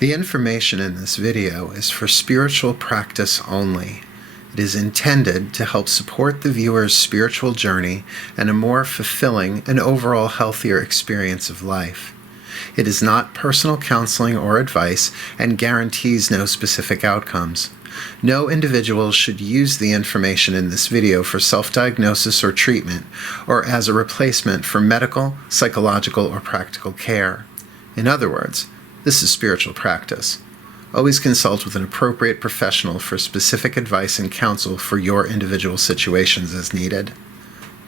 The information in this video is for spiritual practice only. It is intended to help support the viewer's spiritual journey and a more fulfilling and overall healthier experience of life. It is not personal counseling or advice and guarantees no specific outcomes. No individual should use the information in this video for self-diagnosis or treatment, or as a replacement for medical, psychological, or practical care. In other words, this is spiritual practice. Always consult with an appropriate professional for specific advice and counsel for your individual situations as needed.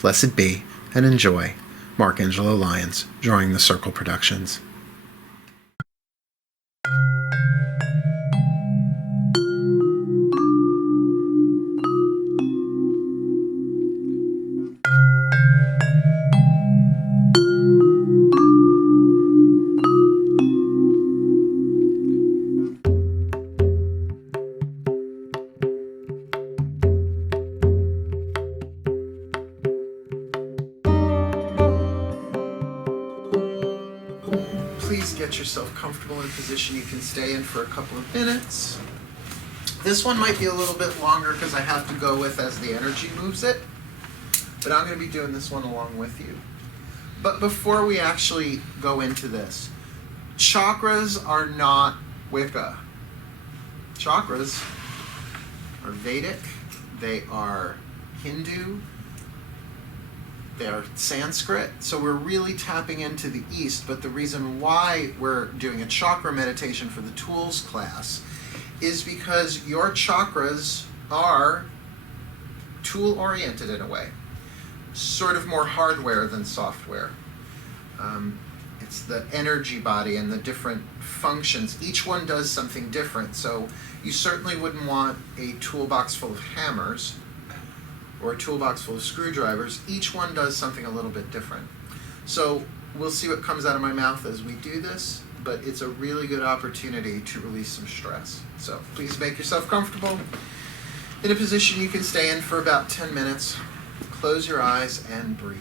Blessed be, and enjoy. Mark Angelo, Lyons, Drawing the Circle Productions. Please get yourself comfortable in a position you can stay in for a couple of minutes. This one might be a little bit longer because I have to go with as the energy moves it, but I'm going to be doing this one along with you. But before we actually go into this, chakras are not Wicca. Chakras are Vedic, they are Hindu, they're Sanskrit, so we're really tapping into the East. But the reason why we're doing a chakra meditation for the tools class is because your chakras are tool-oriented in a way, sort of more hardware than software. It's the energy body and the different functions. Each one does something different, so you certainly wouldn't want a toolbox full of hammers or a toolbox full of screwdrivers. Each one does something a little bit different. So we'll see what comes out of my mouth as we do this, but it's a really good opportunity to release some stress. So please make yourself comfortable in a position you can stay in for about 10 minutes. Close your eyes and breathe.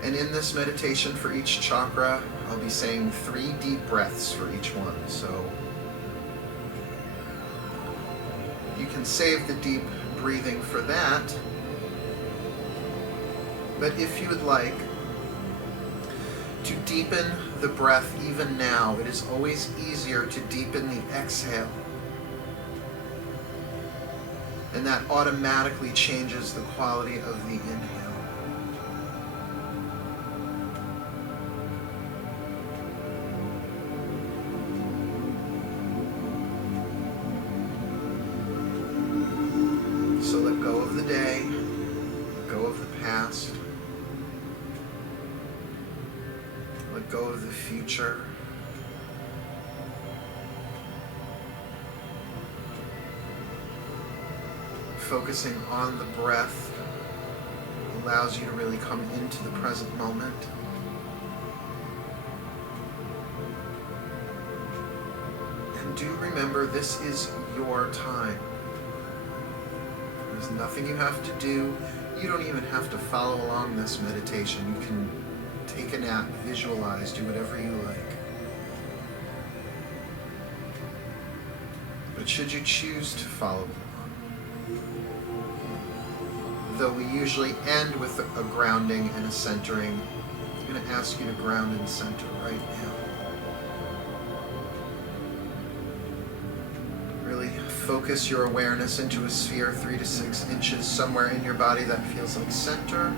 And in this meditation for each chakra, I'll be saying 3 deep breaths for each one. So you can save the deep breathing for that. But if you would like to deepen the breath even now, it is always easier to deepen the exhale. And that automatically changes the quality of the inhale. So let go of the day, let go of the past, let go of the future. Focusing on the breath allows you to really come into the present moment. And do remember, this is your time. There's nothing you have to do. You don't even have to follow along this meditation. You can take a nap, visualize, do whatever you like. But should you choose to follow along, though we usually end with a grounding and a centering, I'm going to ask you to ground and center right now. Really focus your awareness into a sphere 3 to 6 inches, somewhere in your body that feels like center.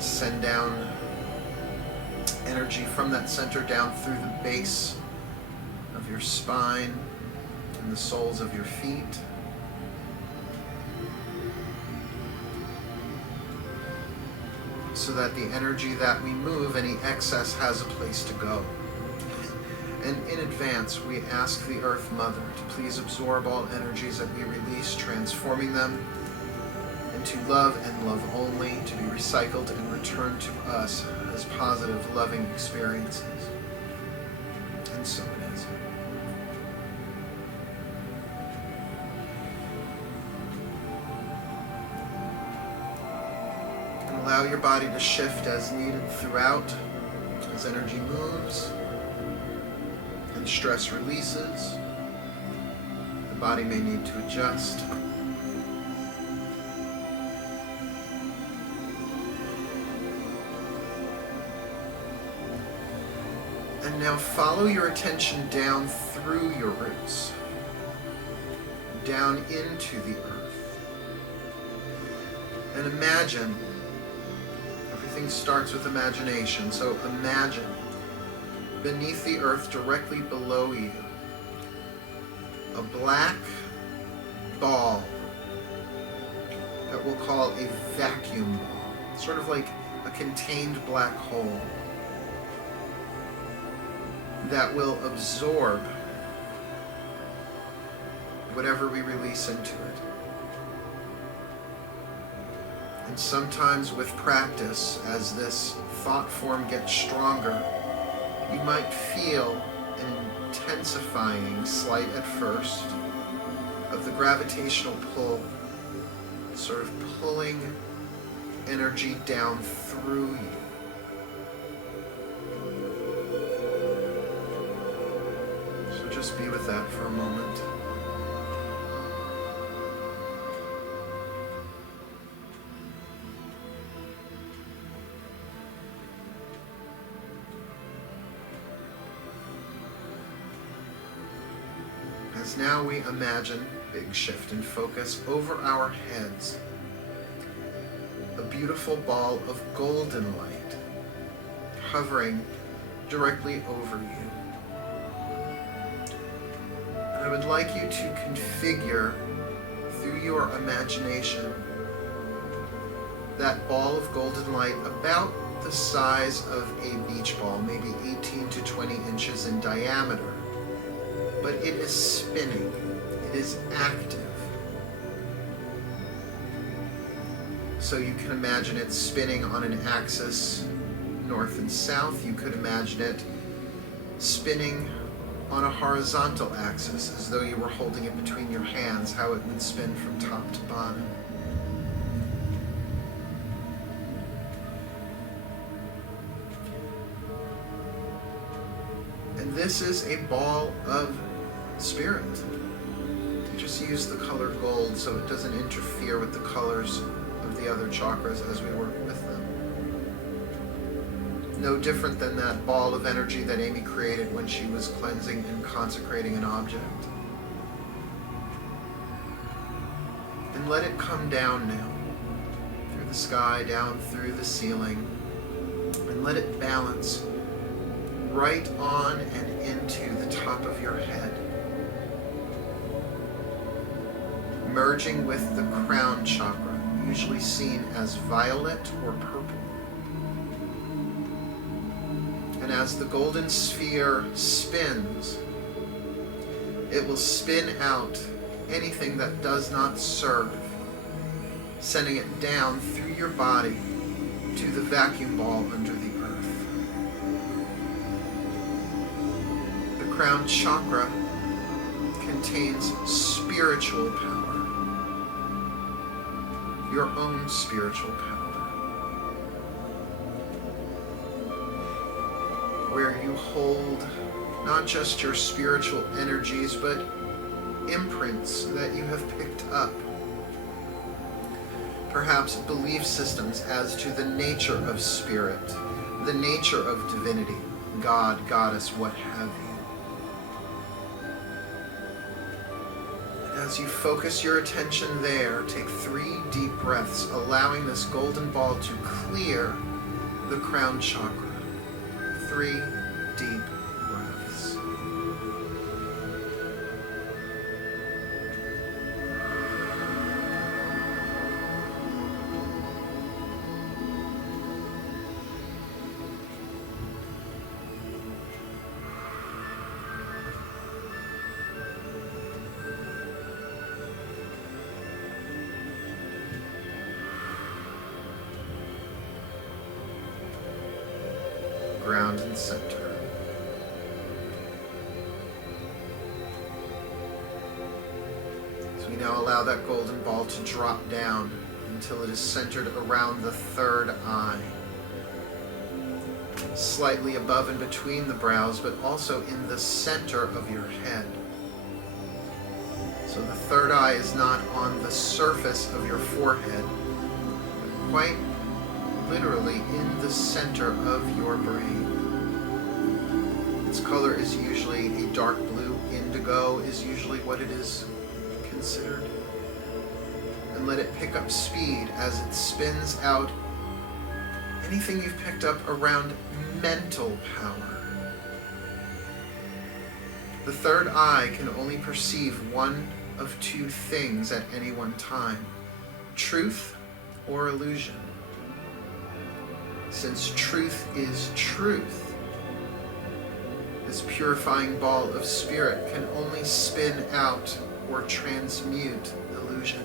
Send down energy from that center down through the base of your spine and the soles of your feet. So that the energy that we move, any excess, has a place to go. And in advance, we ask the Earth Mother to please absorb all energies that we release, transforming them into love and love only, to be recycled and returned to us as positive, loving experiences. And so it is. Allow your body to shift as needed throughout, as energy moves and stress releases. The body may need to adjust. And now follow your attention down through your roots, down into the earth. And imagine, everything starts with imagination, so imagine beneath the earth, directly below you, a black ball that we'll call a vacuum ball, sort of like a contained black hole that will absorb whatever we release into it. And sometimes with practice, as this thought form gets stronger, you might feel an intensifying, slight at first, of the gravitational pull, sort of pulling energy down through you. So just be with that for a moment. As now we imagine, big shift in focus, over our heads, a beautiful ball of golden light hovering directly over you. And I would like you to configure through your imagination that ball of golden light about the size of a beach ball, maybe 18 to 20 inches in diameter. But it is spinning, it is active. So you can imagine it spinning on an axis north and south. You could imagine it spinning on a horizontal axis, as though you were holding it between your hands, how it would spin from top to bottom. And this is a ball of spirit. Just use the color gold so it doesn't interfere with the colors of the other chakras as we work with them. No different than that ball of energy that Amy created when she was cleansing and consecrating an object. And let it come down now, through the sky, down through the ceiling, and let it balance right on and into the top of your head, merging with the crown chakra, usually seen as violet or purple. And as the golden sphere spins, it will spin out anything that does not serve, sending it down through your body to the vacuum ball under the earth. The crown chakra contains spiritual power, your own spiritual power, where you hold not just your spiritual energies, but imprints that you have picked up. Perhaps belief systems as to the nature of spirit, the nature of divinity, God, goddess, what have you. As you focus your attention there, take 3 deep breaths, allowing this golden ball to clear the crown chakra. 3 deep breaths. Ground and center. So we now allow that golden ball to drop down until it is centered around the third eye, slightly above and between the brows, but also in the center of your head. So the third eye is not on the surface of your forehead, but quite literally in the center of your brain. Its color is usually a dark blue. Indigo is usually what it is considered. And let it pick up speed as it spins out anything you've picked up around mental power. The third eye can only perceive one of two things at any one time: truth or illusion. Since truth is truth, this purifying ball of spirit can only spin out or transmute illusion.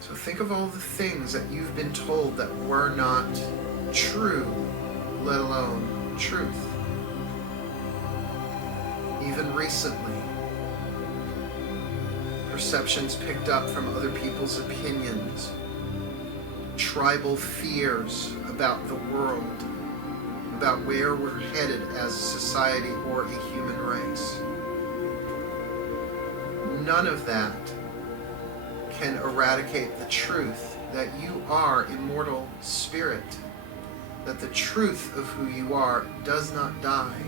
So think of all the things that you've been told that were not true, let alone truth. Even recently, perceptions picked up from other people's opinions, tribal fears about the world, about where we're headed as a society or a human race. None of that can eradicate the truth that you are immortal spirit, that the truth of who you are does not die,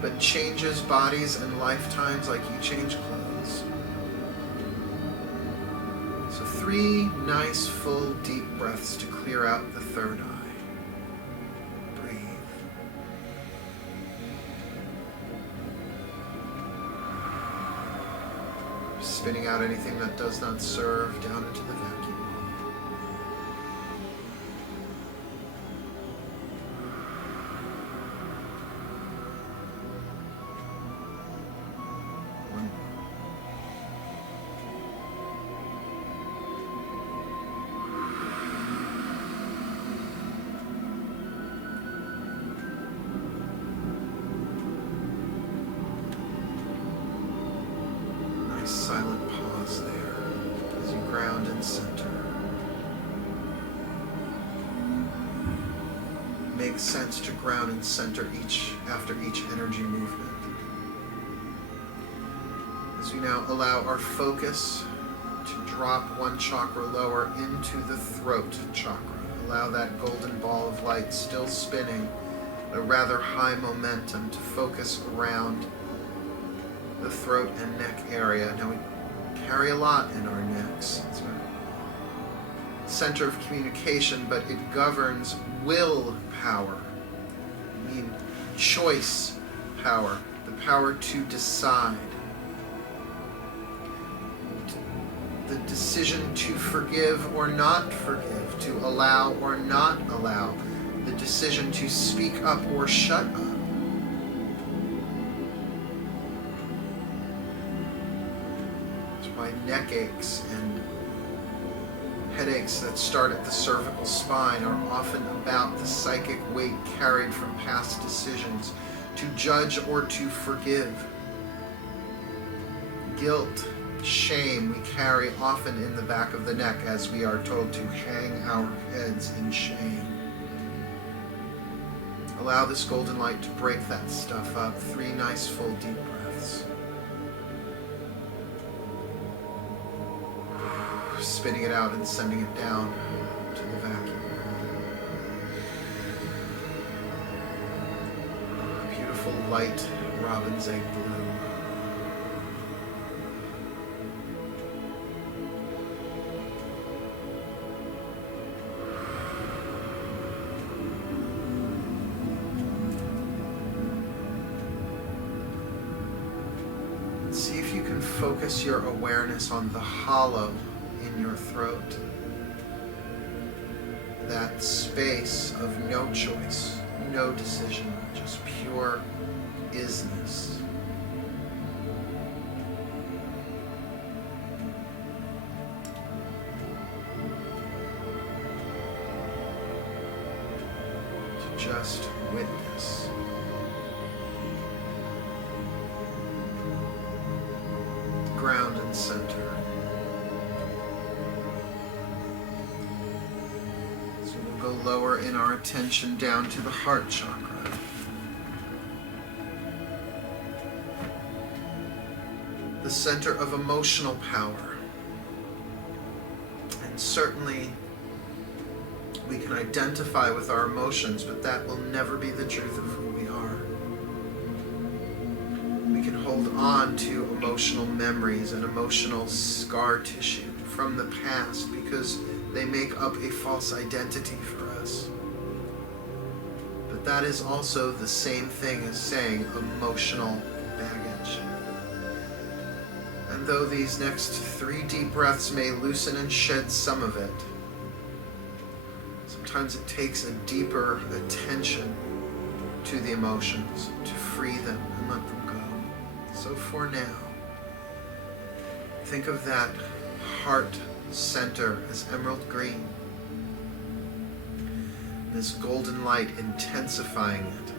but changes bodies and lifetimes like you change clothes. So 3 nice full deep breaths to clear out the third eye. Spinning out anything that does not serve down into the vacuum. One. Silent pause there as you ground and center. Makes sense to ground and center after each energy movement. As we now allow our focus to drop one chakra lower into the throat chakra. Allow that golden ball of light still spinning at a rather high momentum to focus around the throat and neck area. Now we carry a lot in our necks. It's our center of communication, but it governs will power. I mean choice power, the power to decide. The decision to forgive or not forgive, to allow or not allow, the decision to speak up or shut up. Neck aches and headaches that start at the cervical spine are often about the psychic weight carried from past decisions to judge or to forgive. Guilt, shame we carry often in the back of the neck as we are told to hang our heads in shame. Allow this golden light to break that stuff up. 3 nice full deep breaths. Spinning it out and sending it down to the vacuum. Beautiful light robin's egg blue. See if you can focus your awareness on the hollow in your throat. That space of no choice, no decision, just pure isness. To just witness. Ground and center. Go lower in our attention down to the heart chakra. The center of emotional power. And certainly we can identify with our emotions, but that will never be the truth of who we are. We can hold on to emotional memories and emotional scar tissue from the past because they make up a false identity for us. But that is also the same thing as saying emotional baggage. And though these next 3 deep breaths may loosen and shed some of it, sometimes it takes a deeper attention to the emotions to free them and let them go. So for now, think of that heart center as emerald green. This golden light intensifying it,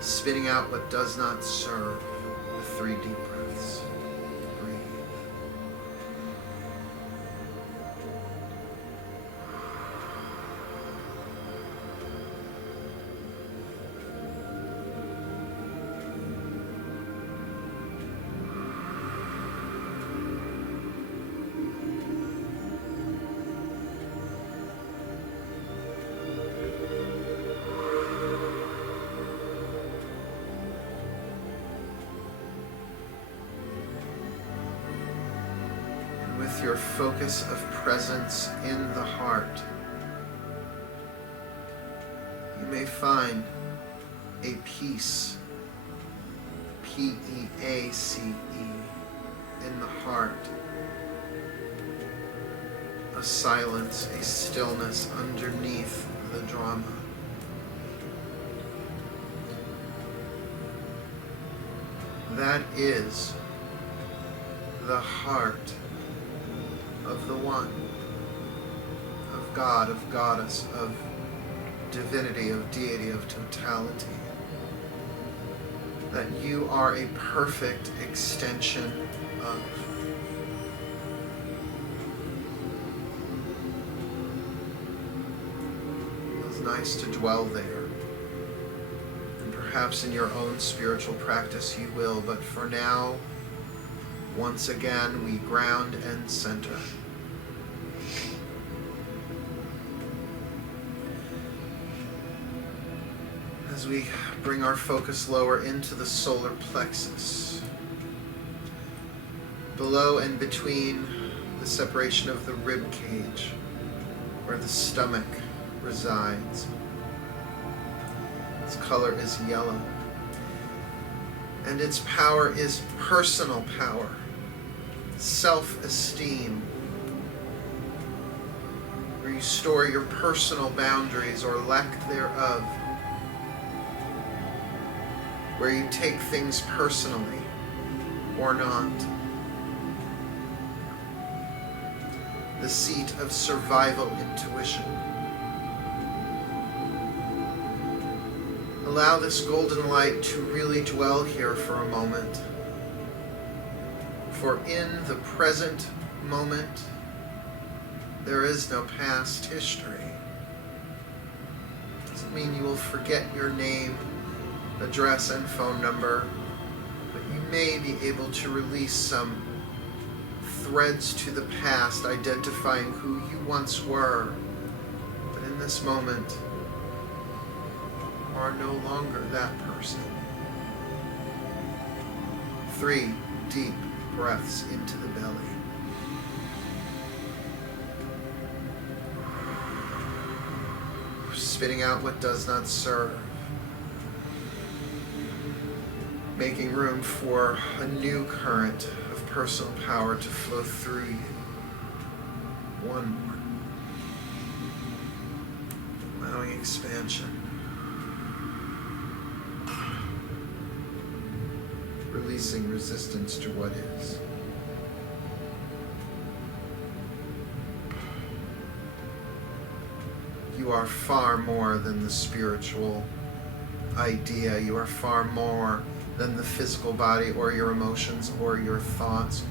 spitting out what does not serve with 3 deep breaths. Breathe. With your focus of presence in the heart, you may find a peace, P-E-A-C-E, in the heart, a silence, a stillness underneath the drama. That is the heart of the One, of God, of Goddess, of divinity, of deity, of totality. That you are a perfect extension of. It was nice to dwell there. And perhaps in your own spiritual practice you will, but for now, once again, we ground and center. As we bring our focus lower into the solar plexus, below and between the separation of the rib cage, where the stomach resides. Its color is yellow, and its power is personal power. Self-esteem, where you store your personal boundaries or lack thereof, where you take things personally or not. The seat of survival intuition. Allow this golden light to really dwell here for a moment. For in the present moment, there is no past history. Doesn't mean you will forget your name, address, and phone number, but you may be able to release some threads to the past, identifying who you once were. But in this moment, you are no longer that person. 3 deep breaths into the belly. Spitting out what does not serve. Making room for a new current of personal power to flow through you. 1 more. Allowing expansion. Releasing resistance to what is. You are far more than the spiritual idea. You are far more than the physical body or your emotions or your thoughts.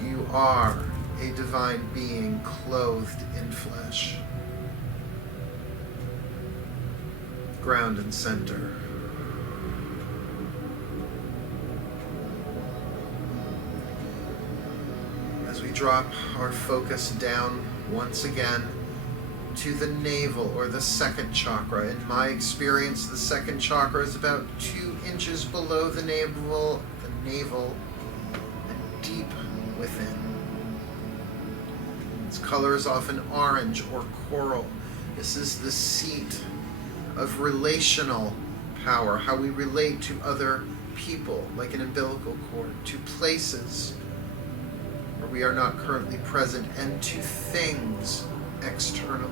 You are a divine being clothed in flesh. Ground and center. As we drop our focus down once again to the navel or the second chakra. In my experience, the second chakra is about 2 inches below the navel, and deep within. Its color is often orange or coral. This is the seat of relational power, how we relate to other people, like an umbilical cord, to places where we are not currently present, and to things externally.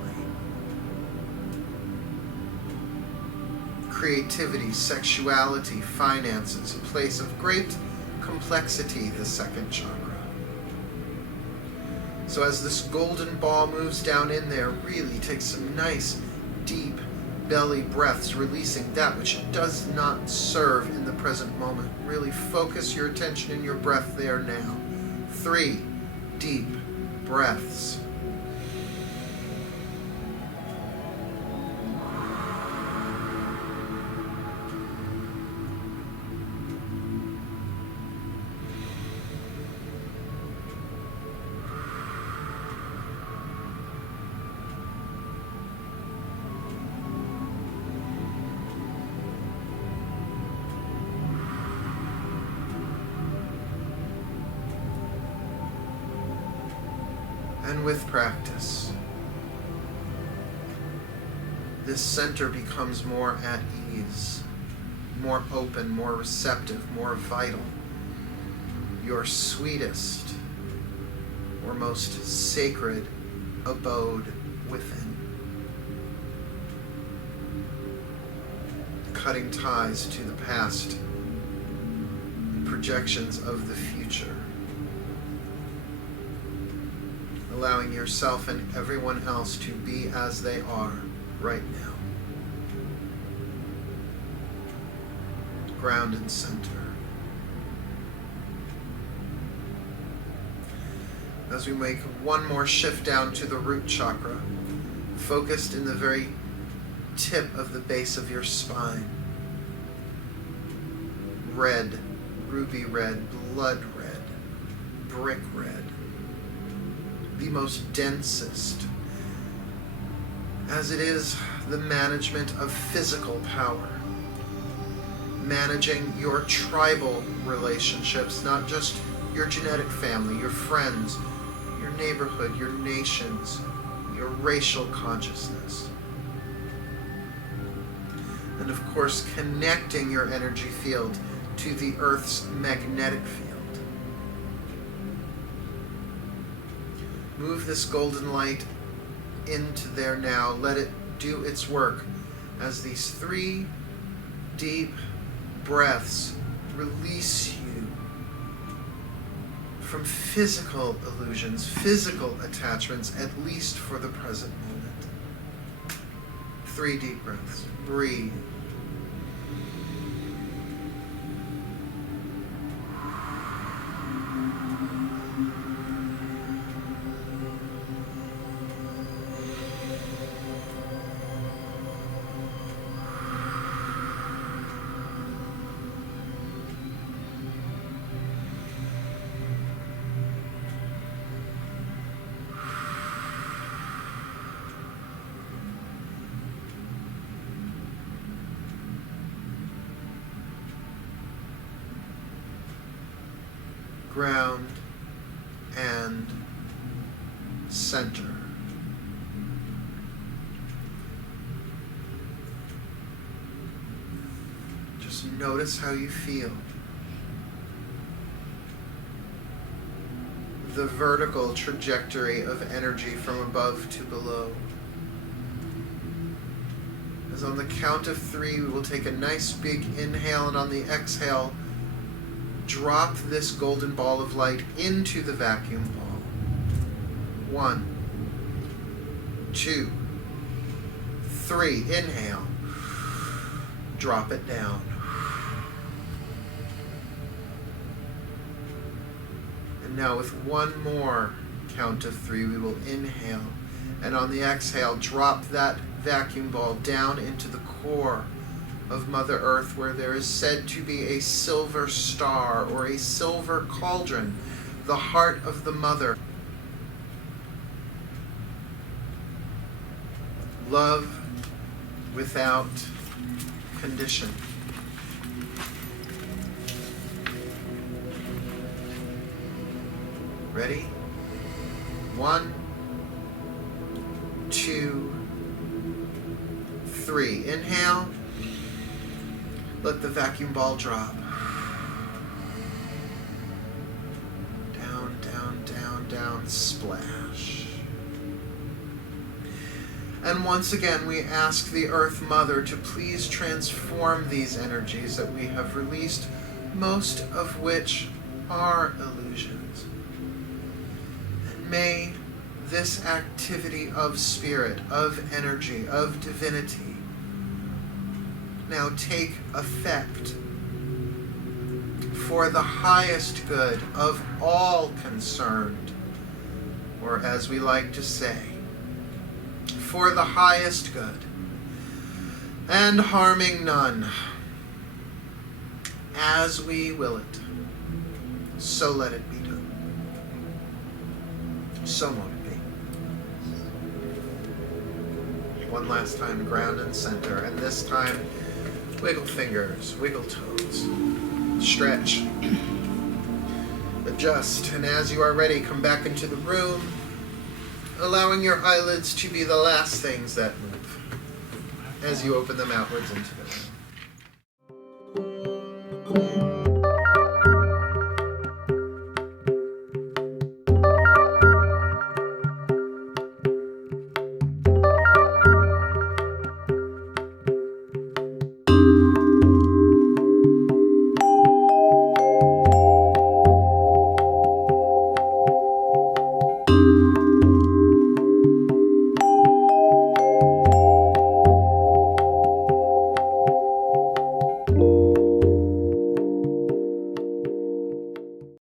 Creativity, sexuality, finances, a place of great complexity, the second chakra. So as this golden ball moves down in there, really take some nice, deep belly breaths, releasing that which does not serve in the present moment. Really focus your attention and your breath there now. 3 deep breaths. And with practice, this center becomes more at ease, more open, more receptive, more vital. Your sweetest or most sacred abode within. Cutting ties to the past and projections of the future. Allowing yourself and everyone else to be as they are right now. Ground and center. As we make one more shift down to the root chakra, focused in the very tip of the base of your spine. Red, ruby red, blood red, brick red. The most densest, as it is the management of physical power, managing your tribal relationships, not just your genetic family, your friends, your neighborhood, your nations, your racial consciousness, and of course connecting your energy field to the Earth's magnetic field. Move this golden light into there now. Let it do its work as these 3 deep breaths release you from physical illusions, physical attachments, at least for the present moment. 3 deep breaths. Breathe. Ground and center. Just notice how you feel. The vertical trajectory of energy from above to below. As on the count of 3, we will take a nice big inhale, and on the exhale, drop this golden ball of light into the vacuum ball. 1, 2, 3. Inhale. Drop it down. And now with one more count of 3, we will inhale And on the exhale, drop that vacuum ball down into the core of Mother Earth, where there is said to be a silver star or a silver cauldron, the heart of the Mother. Love without condition. Ready? 1, 2, 3. Inhale. Let the vacuum ball drop. Down, down, down, down, splash. And once again, we ask the Earth Mother to please transform these energies that we have released, most of which are illusions. And may this activity of spirit, of energy, of divinity, now take effect for the highest good of all concerned, or as we like to say, for the highest good, and harming none. As we will it, so let it be done. So mote it be. One last time, ground and center, and this time, wiggle fingers, wiggle toes, stretch, adjust, and as you are ready, come back into the room, allowing your eyelids to be the last things that move as you open them outwards into the room.